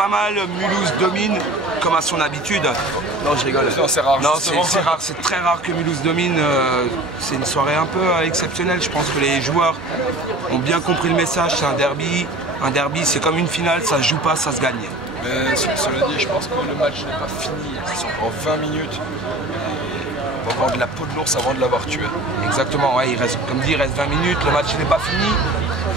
pas mal. Mulhouse domine comme à son habitude. Non, je rigole. Non, c'est rare. Non, c'est rare. C'est très rare que Mulhouse domine. C'est une soirée un peu exceptionnelle. Je pense que les joueurs ont bien compris le message. C'est un derby. Un derby, c'est comme une finale. Ça se joue pas, ça se gagne. Mais cela dit, je pense que le match n'est pas fini. Il reste encore 20 minutes. On va avoir de la peau de l'ours avant de l'avoir tué. Exactement, ouais, comme dit, il reste 20 minutes, le match n'est pas fini.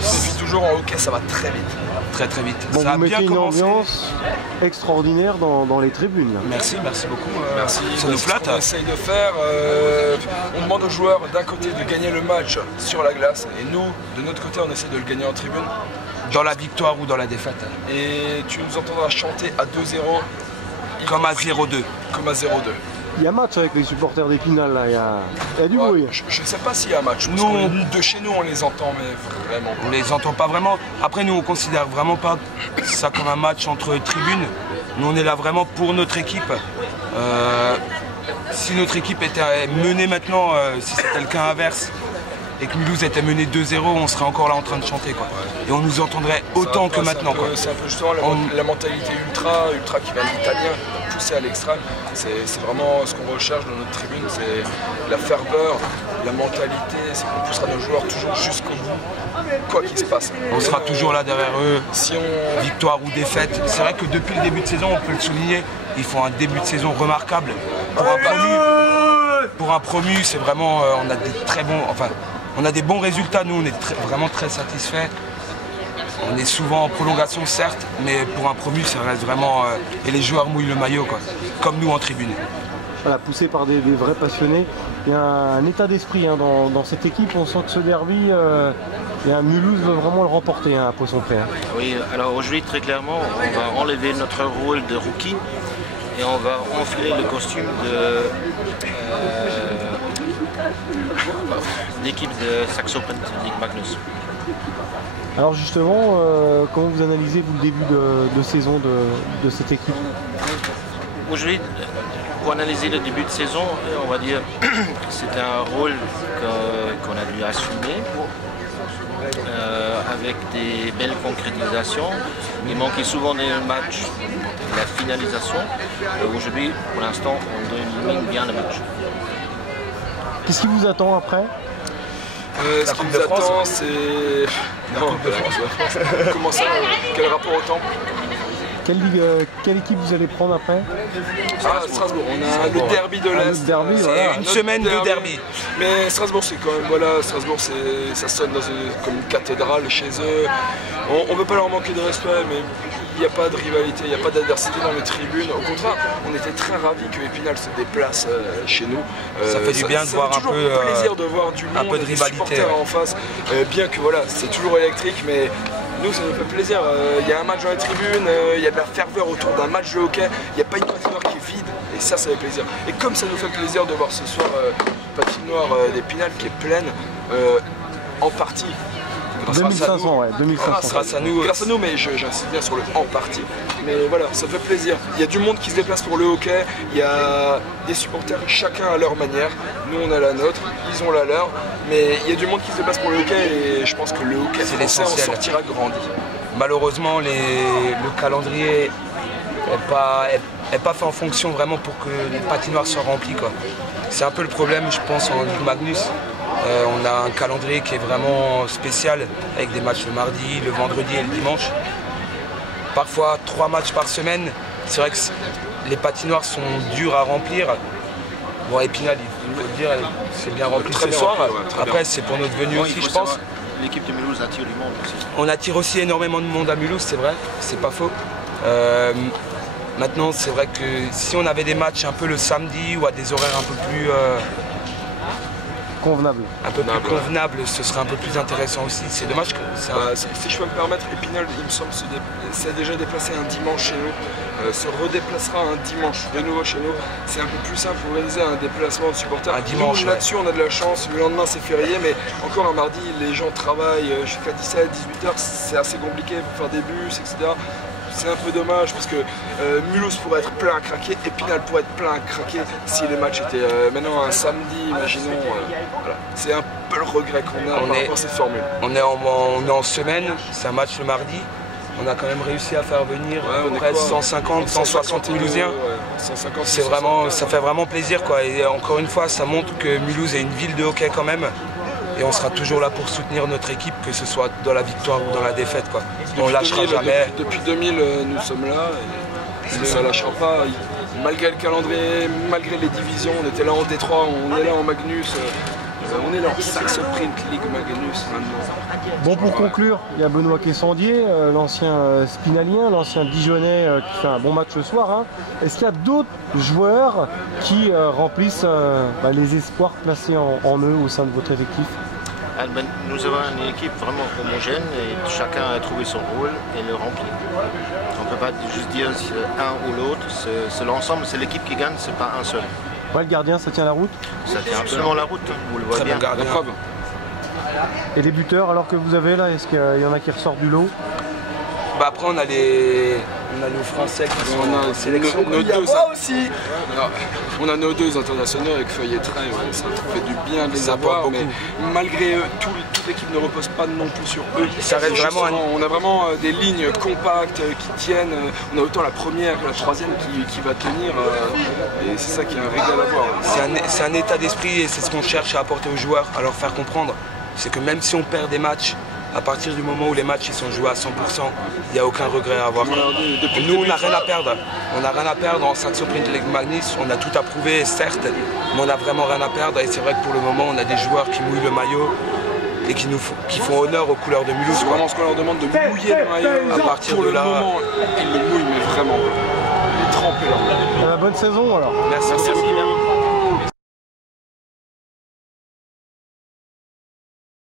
Et puis toujours en hockey, ça va très vite. Très très vite. Bon, ça a vous mettez bien une commencé. ambiance extraordinaire dans les tribunes. Là. Merci beaucoup. Merci. Ça nous flatte. On essaye de faire. On demande aux joueurs d'un côté de gagner le match sur la glace. Et nous, de notre côté, on essaie de le gagner en tribune. Dans la victoire ou dans la défaite. Et tu nous entendras chanter à 2-0. Comme à 0-2. Comme à 0-2. Il y a match avec les supporters d'Épinal, là. Il y a du bruit. Je ne sais pas s'il y a un match. Nous, de chez nous, on les entend, mais vraiment. On les entend pas vraiment. Après, nous, on considère vraiment pas ça comme un match entre tribunes. Nous, on est là vraiment pour notre équipe. Si notre équipe était menée maintenant, si c'était le cas inverse, et que Mulhouse était mené 2-0, on serait encore là en train de chanter, quoi. Et on nous entendrait autant que maintenant, quoi. C'est un peu justement la mentalité ultra qui vient de l'italien, poussée à l'extrême. C'est vraiment ce qu'on recherche dans notre tribune, c'est la ferveur, la mentalité, c'est qu'on poussera nos joueurs toujours jusqu'au bout, quoi qu'il se passe. On sera toujours là derrière eux, si on... victoire ou défaite. C'est vrai que depuis le début de saison, on peut le souligner, ils font un début de saison remarquable. Pour un promu, c'est vraiment, on a des très bons, enfin, on a des bons résultats, nous on est vraiment très satisfaits. On est souvent en prolongation certes, mais pour un promu ça reste vraiment... et les joueurs mouillent le maillot, quoi, comme nous en tribune. Voilà, poussé par des vrais passionnés. Il y a un état d'esprit hein, dans cette équipe, on sent que ce derby, Mulhouse veut vraiment le remporter à Poisson-Pré. Hein. Oui, alors aujourd'hui très clairement, on va enlever notre rôle de rookie et on va enfiler le costume de l'équipe de Saxo Ligue Magnus. Alors justement, comment vous analysez vous, le début de saison de cette équipe? Aujourd'hui, pour analyser le début de saison, on va dire que c'était un rôle qu'on a dû assumer avec des belles concrétisations. Il manquait souvent des matchs, la finalisation. Aujourd'hui, pour l'instant, on domine bien le match. Qu'est-ce qui vous attend après? Ce qui nous attend, c'est... Non, de France. Comment ça? Quel rapport au temps? Quelle équipe vous allez prendre après? Strasbourg. On a le derby de l'Est. C'est une semaine de derby. Mais Strasbourg, c'est quand même, voilà, Strasbourg, ça sonne comme une cathédrale chez eux. On ne veut pas leur manquer de respect, mais il n'y a pas de rivalité, il n'y a pas d'adversité dans les tribunes. Au contraire, on était très ravis que Épinal se déplace chez nous. Ça fait du bien de voir un peu... Ça fait plaisir de voir du monde, de des rivalité supporters en face. Bien que voilà, c'est toujours électrique, mais... Nous, ça nous fait plaisir. Il y a un match dans les tribunes, il y a de la ferveur autour d'un match de hockey. Il n'y a pas une patinoire qui est vide, et ça fait plaisir. Et comme ça nous fait plaisir de voir ce soir une patinoire d'Épinal qui est pleine, en partie. 2500, ouais, 2500. Grâce à nous, mais j'insiste bien sur le en partie. Mais voilà, ça fait plaisir. Il y a du monde qui se déplace pour le hockey, il y a des supporters, chacun à leur manière. Nous, on a la nôtre, ils ont la leur. Mais il y a du monde qui se déplace pour le hockey et je pense que le hockey c'est français en l'essentiel. sortira grandi. Malheureusement, le calendrier n'est pas fait en fonction vraiment pour que les patinoires soient remplies, quoi. C'est un peu le problème, je pense, en Ligue Magnus. On a un calendrier qui est vraiment spécial, avec des matchs le mardi, le vendredi et le dimanche. Parfois 3 matchs par semaine. C'est vrai que les patinoires sont dures à remplir. Bon, Épinal, il faut le dire, c'est bien rempli ce soir. Après, c'est pour notre venue aussi, je pense. L'équipe de Mulhouse attire du monde aussi. On attire aussi énormément de monde à Mulhouse, c'est vrai, c'est pas faux. Maintenant, c'est vrai que si on avait des matchs un peu le samedi ou à des horaires un peu plus... convenable. Un peu plus convenable, ce serait un peu plus intéressant aussi. C'est dommage que ça... si je peux me permettre, Épinal, il me semble, s'est déjà déplacé un dimanche chez nous. Se redéplacera un dimanche de nouveau chez nous. C'est un peu plus simple pour réaliser un déplacement de supporters. Un dimanche, là-dessus, on a de la chance. Le lendemain, c'est férié, mais encore un mardi, les gens travaillent jusqu'à 17, 18h. C'est assez compliqué pour faire des bus, etc. C'est un peu dommage parce que Mulhouse pourrait être plein à craquer, Épinal pourrait être plein à craquer si les matchs étaient maintenant un samedi, imaginons. Voilà. C'est un peu le regret qu'on a par rapport à cette formule. On est en semaine, c'est un match le mardi. on a quand même réussi à faire venir à peu près quoi, 150, 160 Mulhousiens. 150, C'est vraiment, ça fait vraiment plaisir, quoi. Et encore une fois, ça montre que Mulhouse est une ville de hockey quand même. Et on sera toujours là pour soutenir notre équipe, que ce soit dans la victoire ou dans la défaite, quoi. On ne lâchera jamais. Depuis 2000, nous sommes là. Et ça ne lâchera pas. Malgré le calendrier, malgré les divisions, on était là en Détroit, on est là en Magnus. On est là en Saxo Print League Magnus maintenant. Bon, pour conclure, il y a Benoît Quessandier, l'ancien Spinalien, l'ancien Dijonais qui fait un bon match ce soir. Hein. Est-ce qu'il y a d'autres joueurs qui remplissent les espoirs placés en eux au sein de votre effectif? Nous avons une équipe vraiment homogène et chacun a trouvé son rôle et le remplit. On ne peut pas juste dire un ou l'autre, c'est l'ensemble, c'est l'équipe qui gagne, c'est pas un seul. Ouais, le gardien, ça tient la route? Ça tient absolument la route, vous le voyez bien. Gardien. Et les buteurs, alors que vous avez là, est-ce qu'il y en a qui ressortent du lot? Bah après on a nos Français qui sont en sélection. Nos deux, moi aussi. Alors, on a nos deux internationaux avec Feuille et Trey, ça fait du bien de les avoir, mais malgré eux, toute l'équipe ne repose pas non plus sur eux. Ça reste vraiment on a vraiment des lignes compactes qui tiennent. On a autant la première que la troisième qui va tenir, et c'est ça qui est un régal à voir. C'est un état d'esprit et c'est ce qu'on cherche à apporter aux joueurs, à leur faire comprendre. C'est que même si on perd des matchs, à partir du moment où les matchs ils sont joués à 100%, il n'y a aucun regret à avoir. Nous, on n'a rien à perdre. On n'a rien à perdre en Saxo Print League Magnus. On a tout à prouver, certes, mais on n'a vraiment rien à perdre. Et c'est vrai que pour le moment, on a des joueurs qui mouillent le maillot et qui font honneur aux couleurs de Mulhouse. C'est vraiment ce qu'on leur demande, de mouiller le maillot. À partir pour de le là, moment, ils le mouillent, mais vraiment. Il est trempé là. Bonne saison alors. Merci. Merci.